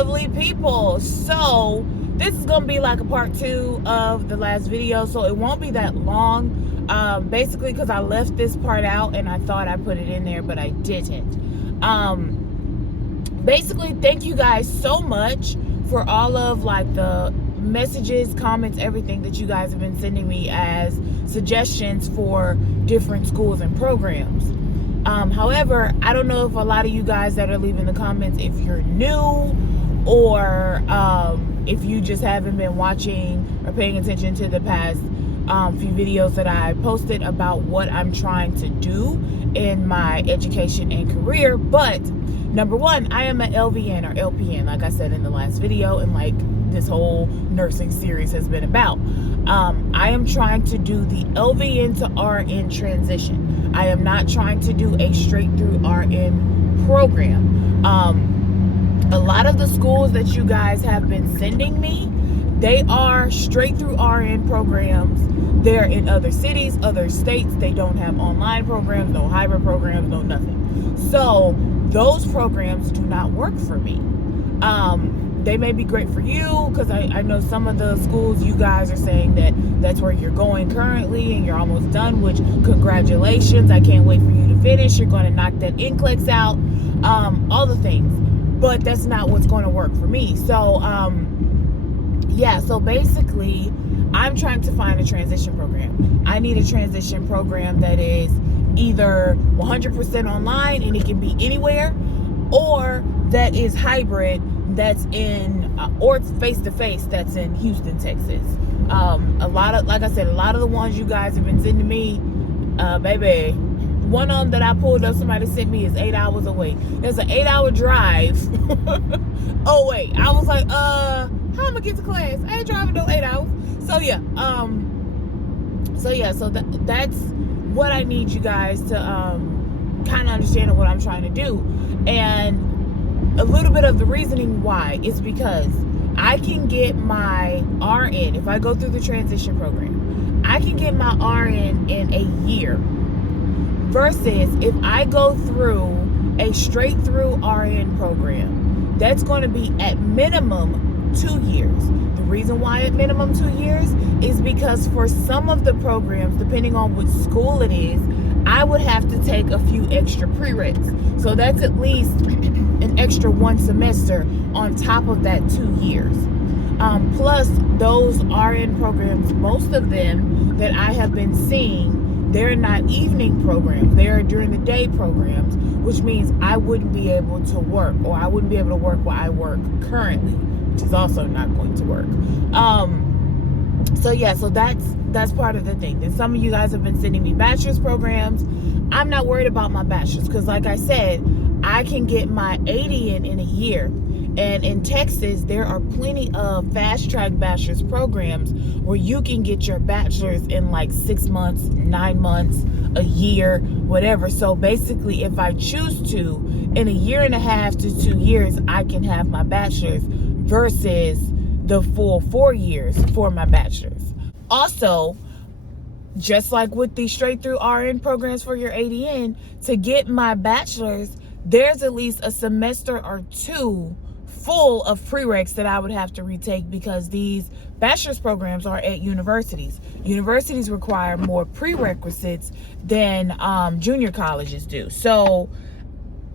lovely people. So this is gonna be like a part 2 of the last video, so it won't be that long. Basically because I left this part out and I thought I put it in there, but I didn't. Basically, thank you guys so much for all of like the messages, comments, everything that you guys have been sending me as suggestions for different schools and programs. However, I don't know if a lot of you guys that are leaving the comments, if you're new or if you just haven't been watching or paying attention to the past few videos that I posted about what I'm trying to do in my education and career. But number one, I am an LVN or LPN, like I said in the last video, and like this whole nursing series has been about. I am trying to do the LVN to RN transition. I am not trying to do a straight through RN program. A lot of the schools that you guys have been sending me, they are straight through RN programs. They're in other cities, other states. They don't have online programs, no hybrid programs, no nothing. So those programs do not work for me. They may be great for you because I know some of the schools you guys are saying that that's where you're going currently and you're almost done, which congratulations. I can't wait for you to finish. You're going to knock that NCLEX out, all the things. But that's not what's going to work for me. So, yeah, so basically, I'm trying to find a transition program. I need a transition program that is either 100% online and it can be anywhere, or that is hybrid, that's in, or it's face-to-face, that's in Houston, Texas. A lot of, like I said, a lot of the ones you guys have been sending me, baby, one of them that I pulled up, somebody sent me, is 8 hours away. There's an 8-hour drive. Oh, wait, I was like, how am I gonna get to class? I ain't driving no 8 hours. So yeah, so that's what I need you guys to kind of understand what I'm trying to do. And a little bit of the reasoning why is because I can get my RN, if I go through the transition program, I can get my RN in a year, versus if I go through a straight through RN program, that's going to be at minimum 2 years. The reason why at minimum 2 years is because for some of the programs, depending on which school it is, I would have to take a few extra prereqs. So that's at least an extra 1 semester on top of that 2 years. Plus those RN programs, most of them that I have been seeing, they're not evening programs. They're during the day programs, which means I wouldn't be able to work, or I wouldn't be able to work where I work currently, which is also not going to work. So yeah, so that's part of the thing. And some of you guys have been sending me bachelor's programs. I'm not worried about my bachelor's because, like I said, I can get my 80 in a year. And in Texas, there are plenty of fast-track bachelor's programs where you can get your bachelor's in like 6 months, 9 months, a year, whatever. So basically, if I choose to, in a year and a half to 2 years, I can have my bachelor's versus the full 4 years for my bachelor's. Also, just like with the straight through RN programs for your ADN, to get my bachelor's, there's at least a semester or 2 full of prereqs that I would have to retake because these bachelor's programs are at universities. Universities require more prerequisites than junior colleges do. So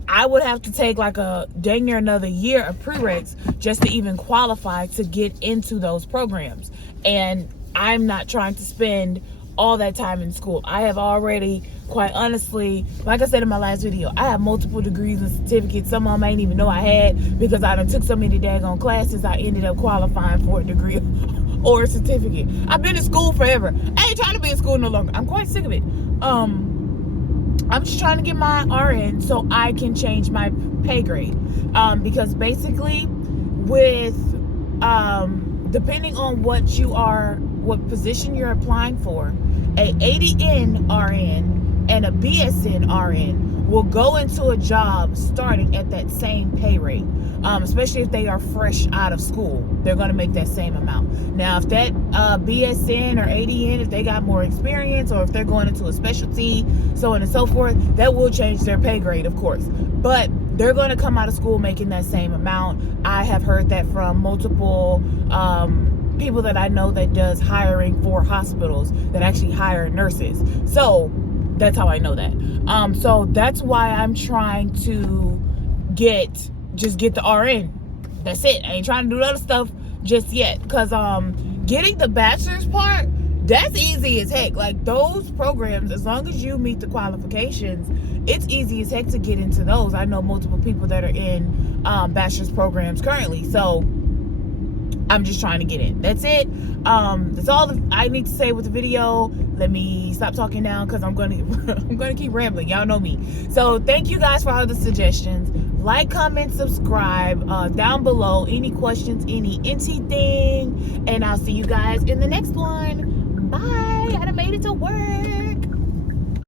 I would have to take like a dang near another year of prereqs just to even qualify to get into those programs. And I'm not trying to spend all that time in school. I have already, quite honestly, like I said in my last video, I have multiple degrees and certificates. Some of them I didn't even know I had because I done took so many daggone classes, I ended up qualifying for a degree or a certificate. I've been in school forever. I ain't trying to be in school no longer. I'm quite sick of it. I'm just trying to get my RN so I can change my pay grade. Because basically with, depending on what position you're applying for, a ADN RN and a BSN RN will go into a job starting at that same pay rate. Especially if they are fresh out of school, they're going to make that same amount. Now, if that BSN or ADN, if they got more experience, or if they're going into a specialty, so on and so forth, that will change their pay grade, of course. But they're going to come out of school making that same amount. I have heard that from multiple people that I know that does hiring for hospitals that actually hire nurses. So that's how I know that. So that's why I'm trying to get the RN. That's it. I ain't trying to do the other stuff just yet, because getting the bachelor's part, that's easy as heck. Like, those programs, as long as you meet the qualifications, it's easy as heck to get into those. I know multiple people that are in bachelor's programs currently, so I'm just trying to get in. That's it. That's all I need to say with the video. Let me stop talking now, because I'm gonna keep rambling. Y'all know me. So thank you guys for all the suggestions. Like, comment, subscribe down below. Any questions, anything, and I'll see you guys in the next one. Bye. I done made it to work.